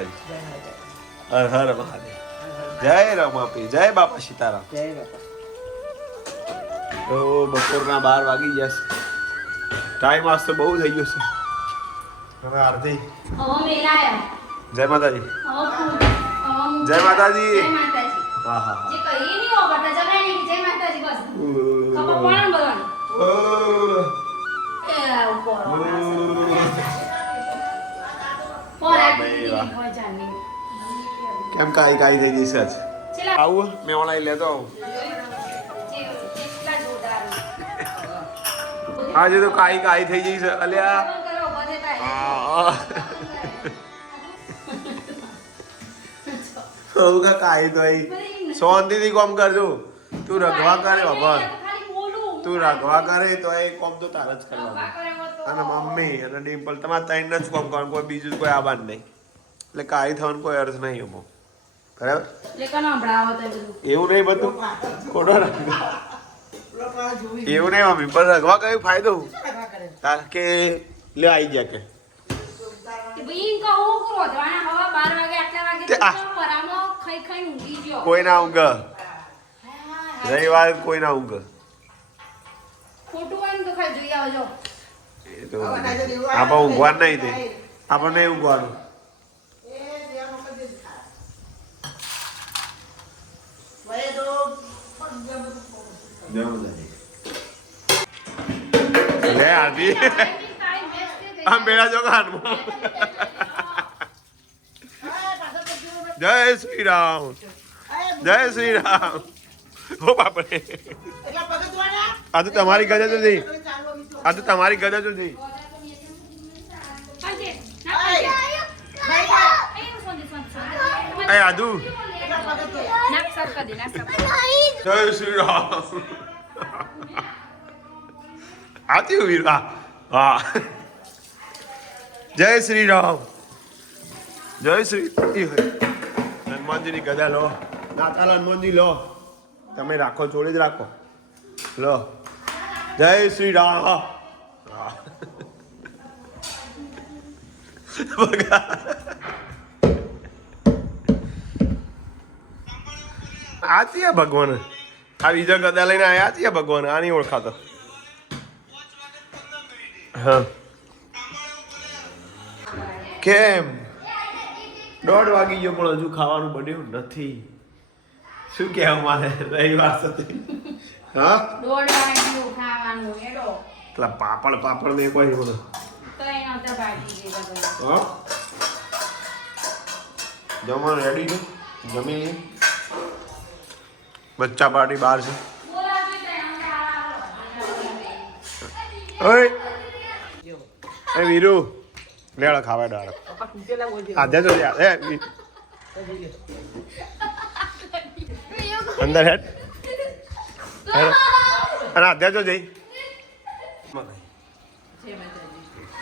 હર હર મહાદેવ. જય રમાપી, જય બાપા સીતારામ. જય બાપા. તો બપોરના 12 વાગી ગયા છે. ટાઈમ આજ તો બહુ થઈ ગયો છે. હવે આરતી. જય માતાજી. જય માતાજી. હા હા હા. કેમ કાઈ કાઈ થઈ જશે આજ? આવું મેં ઓનલાઈન લેતો આવું. આજે તો કાઈ કાઈ થઈ જશે અલ્યા. હોગા કાઈ તો આઈ શાંતિથી કામ કરજો. તું રગવા કરે બાબા. તું રગવા કરે તો એ કામ તો તાર જ કરવાનું. અને મમ્મી અને ડિમ્પલ તમારે ત્રણ જ કામ કરવાનું, કોઈ બીજું કોઈ આબાન નહીં. એટલે કાઈ થવાનો કોઈ અર્થ નહીં એમાં. બરાબર? એવું નહીં બધું કોડો એવું નહીં મમ્મી, પણ રગવા કયો ફાયદો કે લે આવી ગયા કે કોઈ ના ઊંઘ રવિવાર કોઈ ના ઊંઘ. આપણે ઊંઘવાનું નહીં તે આપણે નહીં ઊંઘવાનું. લે આજી આમ બેડા જો કાનમાં. જય શ્રી રામ, જય શ્રી રામ. ઓ બાપરે, આ તો તમારી ગજા તો જઈ, આ તો તમારી ગજા તો જઈ. આદુ જય શ્રી રામ. આતી વીર હા. જય શ્રી રામ, જય શ્રી. હનુમાનજીની ગદા લો, નાતાલ હનુમાનજી લો, તમે રાખો જોડે જ રાખો. લો જય શ્રી રામ. આતી ભગવાન આ બીજા ગદા લઈને આયા આતી ભગવાન. આ નહીં ઓળખાતો. હા કેમ 1:30 વાગી ગયો પણ હજુ ખાવાનું બન્યું નથી. શું કહેવું મારે રવિવાર સાથે? હા 1:30 વાગ્યું ખાવાનું એડો. પેલા પાપડ ને કોઈ બોલો કઈ નતા ભાજી દીધા. હા જમવાનું રેડી છે, જમી લઈએ. બચ્ચા પાર્ટી બહાર છે. ઓય એ વીરુ લેડો ખાવા ડાળો. આધે તો એ અંદર હેડ અને આધે તો જઈ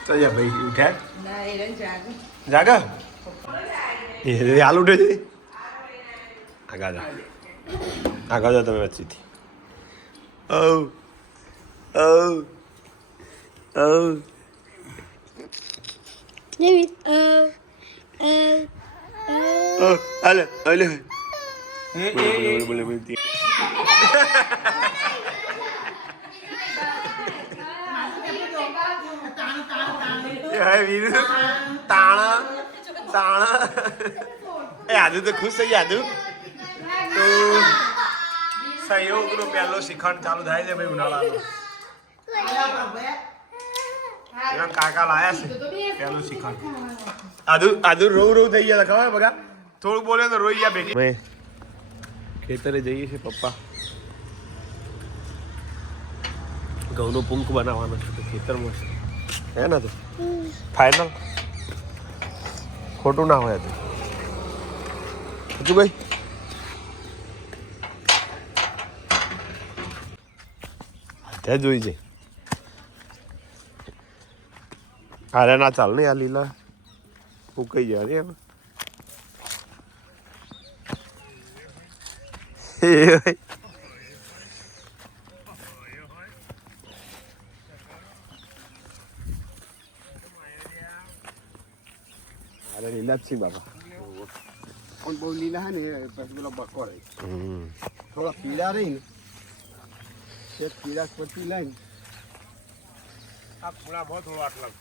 તો જા ભાઈ ઉઠ્યા જાગા એ હાલ ઉઠે છે. આગળ જા, આગળ જાઓ તમે વચ્ચેથી. ઓ ઓ ઓ અલે અલે બોલે બોલતી. તાણા તાણા એ આદુ તો ખુશ થઈ આદુ. તો સહયોગનો પહેલો શિખંડ ચાલુ થાય છે ભાઈ ઉનાળાનો. કાકા લાયા છે પહેલું શિખંડ. આદુ રોવ થઈ ગયા ખબર બગા. થોડું બોલે તો રોઈ ગયા ભેગી. ખેતરે જઈએ છીએ પપ્પા. ઘઉંનો પૂંક બનાવવાનો છે તો ખેતરમાં છે હે ને? તો ફાઇનલ ખોટું ના હોય તો હજુ ભાઈ. ત્યાં જોઈ જાય. અરે ના ચાલ ને આ લીલા ઉકાઈ જાય રે. અરે લીલા જ છે બાબા. પણ બહુ લીલા હે ને પછી પેલો બકો રહે થોડા પીળા રહી ને એક પીળા પટ્ટી લઈને આ પૂરા બહુ થોડો આટલા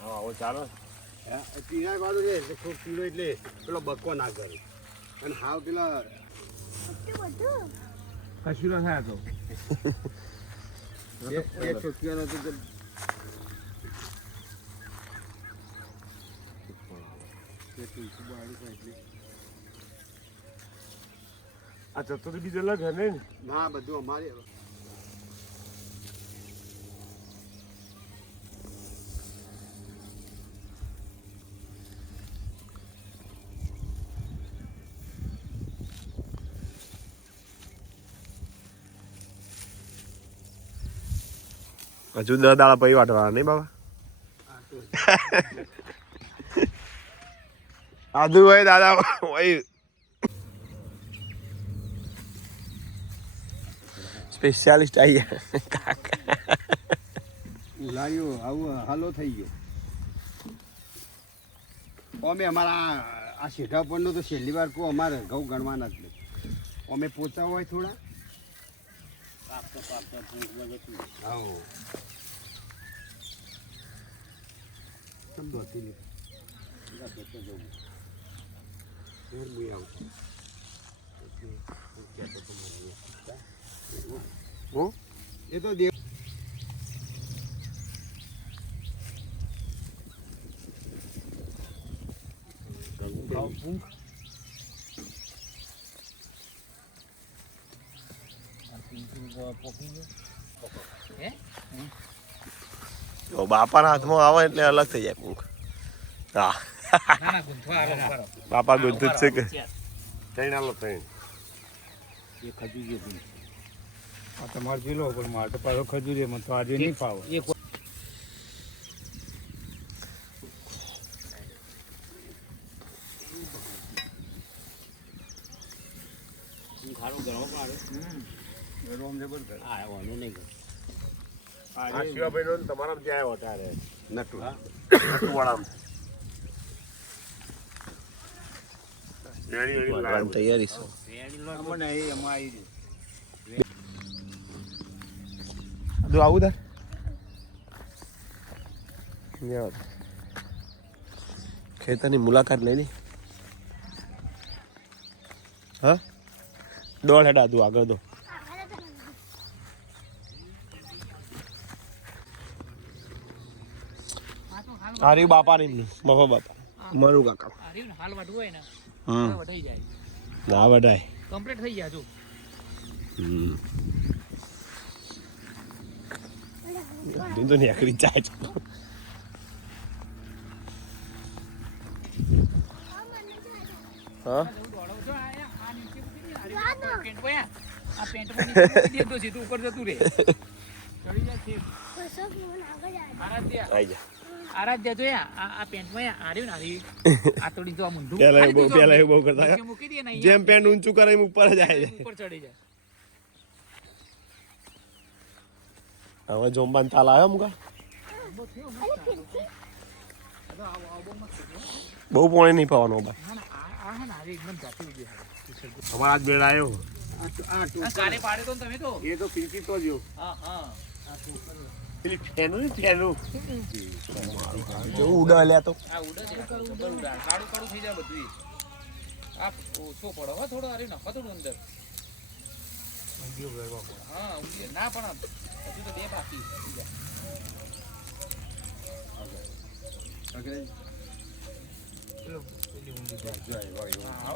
હા ચાલો પીળા વાળું રે એટલે ખૂબ પીળો એટલે પેલો બકો ના કરે અને હાવ પેલા કશું ના થાય તો એક છોકરીઓનો તો આ ચતો તો બીજો અલગ હે ને ના બધું અમારે હજુ 10 દાડા પછી વાટવાના નહીં બાબા આદુ હોય દાદા હોય સ્પેશિયાલિસ્ટ આવી લાગ્યો આવું હાલો થઈ ગયો અમે અમારા આ શેઠા પરનો તો છેલ્લી વાર કહું અમારે ઘઉં ગણવાના જ નહીં અમે પોચા હોય થોડા હા સમજો હતી એ તો દેવ બાપાના હાથમાં આવે એટલે અલગ થઈ જાય પૂંખ હા બાપા ગુંથું જ છે કે ત્રણ આલો ત્રણ તમારે પીલો પણ મારે તો પાછો ખજૂરી મને તો આજે નહીં ફાવે તમારા ત્યાં આવ્યો ત્યારે નટુ તૈયારી છે આવું તાર ખેતરની મુલાકાત લઈ હા દોડ હેડા તું આગળ દો હારી બાપા ની મફો બાપા મરુ કાકા હાલ વાટવું હોય ને વટાઈ જાય ના વટાય કમ્પ્લીટ થઈ ગયા જો તો નીકળી જાય હા આરાધ્યા જો આ પેન્ટમાં આર્યું ને આરી આ થોડી તો મુંડું પેલા બહુ કરતા મૂકી દે ને જેમ પેન્ટ ઊંચું કરે એમ ઉપર જાય ઉપર ચડી જાય હવે જોમ્બાન તાલ આવ્યો મુકા બહુ પોણી નહીં પાવાનો ભાઈ અમારા જ બેડ આવ્યો કાલે પાડે તો તમે તો એ તો પીકી તો જો હા હા પેલી ફેનું જો ઉડા લ્યા તો આ ઉડે છે ઉડા કાળું કાળું થઈ જાય બધું આ ઓછો પડો હો થોડો અરે નખો થોડું અંદર હા ના પણ હજુ તો બે બાકી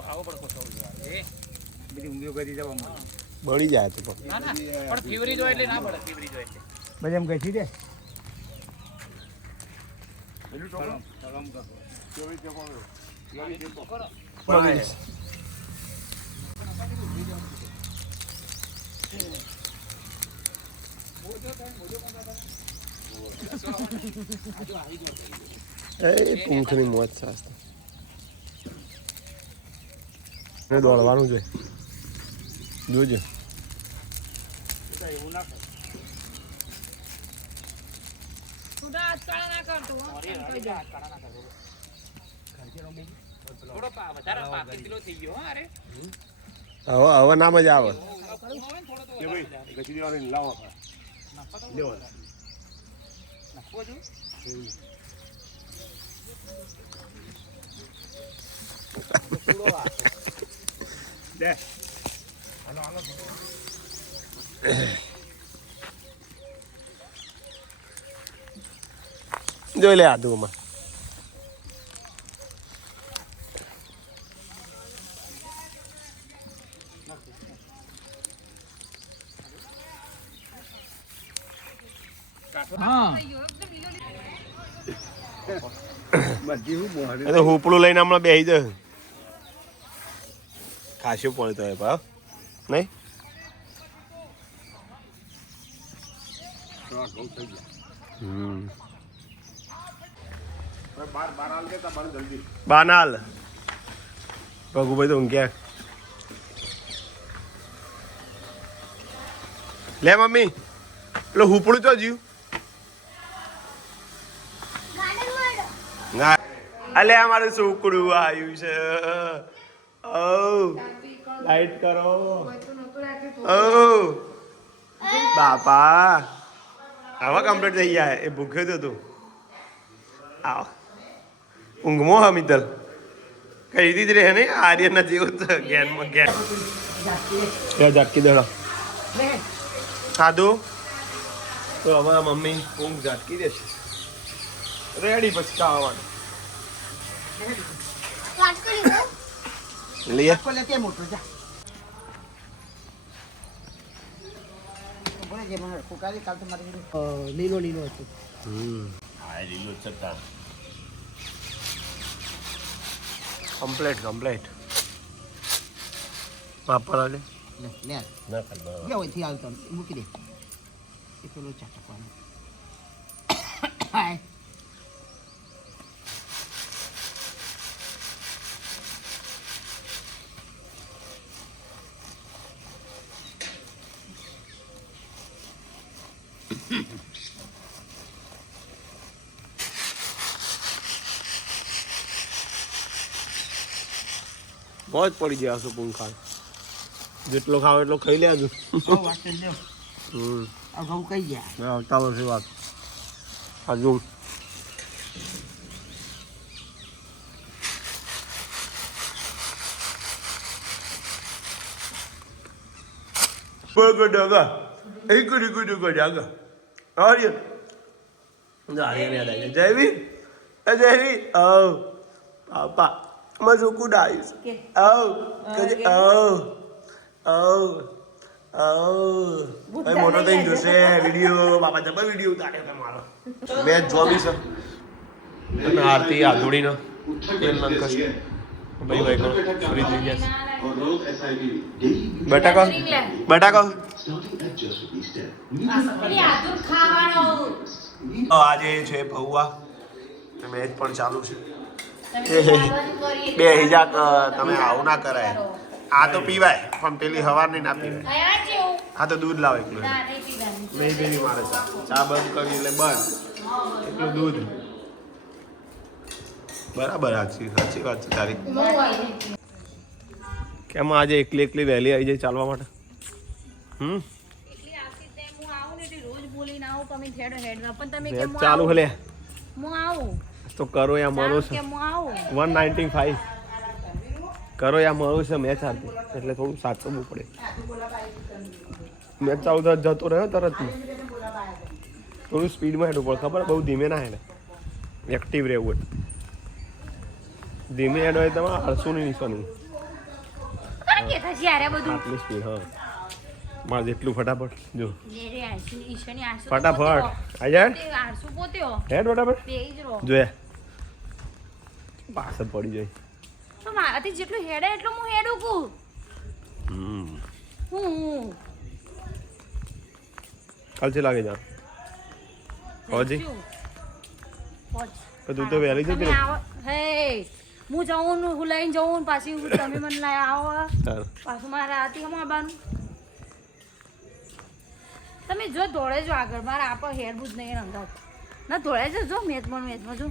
આવો પડકો બધી ઊંઘીઓ કરી જવા બળી જાય તો ના ના પણ ફીવરી જો એટલે ના પડે ફીવરી જો એટલે બધા એમ કહી દે પૂંખની મોજ સાસ્તા દોડવાનું છે જોજો થોડો વધારે પાકી કિલો થઈ ગયો હા અરે હવે ના મજા આવે નાખવો છું જોઈ લે આદુમાં હુપડું લઈને હમણાં બેસી જાય ખાસું પડતો હોય ભાવ નહીં બાનાલ ભગુભાઈ તો ઊંઘ્યા લે મમ્મી પેલો હુપડું તો જ્યું અલે અમારું છોકરું આવ્યું છે ઓ લાઈટ કરો ઓ બાપા આવા કમ્પ્લીટ થઈ ગયા એ ભૂખ્યો તો તું આવ ઊંઘમો હા મિત્તલ કહી દીધી રહે ને આર્યના જેવું તો ગેનમાં ગેન ઝાટકી દેડો સાદું તો અમારા મમ્મી ઊંઘ ઝાટકી દેશે રેડી પછી ખાવાનું લીએ લીલો લીલો હતું લીલો ચટ્ટા કમ્પ્લેટ વાપર આલે લે ના ખાલી અહીંથી આવતો મૂકી દે એ પેલો ચાટકવાનો બહુ જ પડી ગયા છો પૂંખા જેટલો ખાવ એટલો ખાઈ લેજો ઘઉં કઈ ગયા આવતા વર્ષે વાત હજુ બગડાગા એક જાગા આર્યન આર્યન યાદ આવી જયવી જયવી ઓ પાપા મજો કુડાઈસ ઓ કજે ઓ મોટો થઈ જશે વિડીયો બાપા જબર વિડીયો ઉતાર્યો તમારો મેચ જોવી છે અને આરતી આધુડીનો તેલ નંકસ ભાઈ ભાઈ કો ફ્રી થઈ ગયા બટાકા આજે છે ભૌવા મેચ પણ ચાલુ છે બે હિજાક તમે આવું ના કરાય આ તો પીવાય પણ પેલી હવારની ના પીવાય હા તો દૂધ લાવો એકલું નહીં પેલી મારે ચા બંધ કરી એટલે બંધ એટલું દૂધ બરાબર સાચી વાત છે તારી કેમ આજે એકલી વહેલી આવી જાય ચાલવા માટે ચાલુ હલે તો કરો યા મળો છે 195 કરો યા મળો છે મેચ હારતી એટલે થોડું સાચવવું પડે મેચ ચાલુ જતો રહ્યો તરત થોડું સ્પીડમાં હેડવું પડે ખબર બહુ ધીમે ના હેડે એક્ટિવ રહેવું હોય ધીમે હેડ હોય તમારે 800 ની નિશાની આટલી સ્પીડ હા મારે જેટલું ફટાફટ જો ફટાફટ આવી જાય હેડ ફટાફટ જોયા પાછળ પડી જાય તો મારાથી જેટલું હેડે એટલું હું હેડું કુ કાલ છે લાગે જા હોજી તું તો વહેલી જતી હે હું જાઉં હું લઈને જાઉં પાછી તમે મને લઈ આવો પાછું મારે આતી આવવાનું તમે જો દોડે જો આગળ મારે આપો હેડવું જ નહીં રંગાત ના ધોળાઈ જજો મેચમાં જો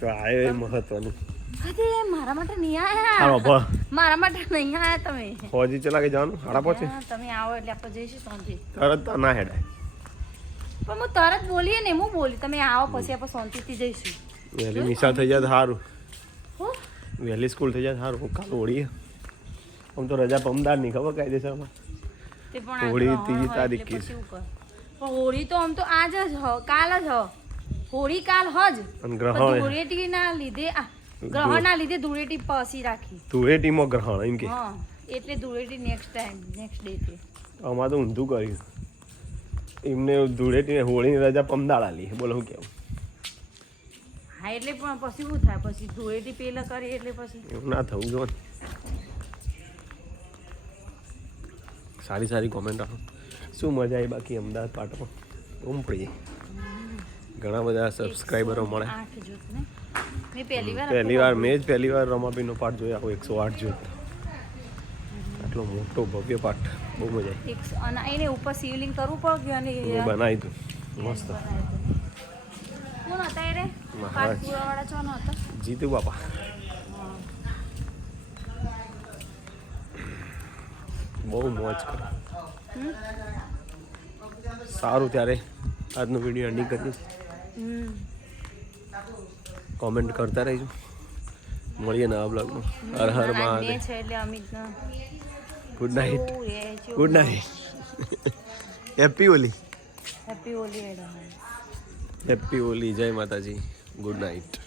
તો આયો એ મહત્વનું કદી મારા માટે નહીં હા આયા બાપા મારા માટે નહીં આયા તમે હોજી ચલા કે જવાનું હાડા પહોંચે હા, તમે આવો એટલે આપણે જઈશું શાંતિ તરત તો ના હેડાય પણ હું તરત બોલીએ ને હું બોલી તમે આવો પછી આપણે શાંતિથી જઈશું વહેલી નિશા થઈ જાય તો સારું હો વહેલી સ્કૂલ થઈ જાય સારું કાલ હોળી આમ તો રજા પમદાર નહીં ખબર કાયદેસરમાં તે પણ આ હોળી ગ્રહણ ત્રીજી હોય તારીખ એટલે કી પછી એવું કર. પણ હોળી તો આમ તો આજ જ હ કાલ જ હ હોળી કાલ હ જ અને પણ ગ્રહણ ધૂળેટીના લીધે ગ્રહણના લીધે ધૂળેટી પછી રાખી ધૂળેટીમાં ગ્રહણ એમ કે હા એટલે ધૂળેટી નેક્સ્ટ ડે છે અમારે તો ઊંધું કર્યું એમને ધૂળેટી હોળીની રજા પમદાળ આલી બોલો હું કેવું હા એટલે પણ પછી શું થાય પછી ધૂળેટી પેલા કરી એટલે પછી એવું ના થવું જો સારી સારી કોમેન્ટ આપો શું મજા આવી બાકી અમદાવાદ પાટમાં ઓમ પડી ઘણા બધા સબસ્ક્રાઈબરો મળે 8 જોત ને મેં પહેલી પહેલી વાર રમાપીનો પાઠ જોયો આખો 108 જોત આટલો મોટો ભવ્ય પાઠ બહુ મજા આવી અને એને ઉપર શિવલિંગ કરવું પડ્યું અને મેં બનાવી તું મસ્ત કોણ હતા એ રે મહારાજ. પાઠ પુરાવાળા ચોનો હતા જીતુ બાપા બહુ મોજ કરે સારું ત્યારે આજનો વિડીયો એન્ડિંગ કરીશ કોમેન્ટ કરતા રહેજો મળીએ નવા બ્લોગમાં હર હર મહાદેવ છે એટલે અમિતનો ગુડ નાઇટ શું good night happy Holi happy Holi happy Holi જય માતાજી ગુડ નાઇટ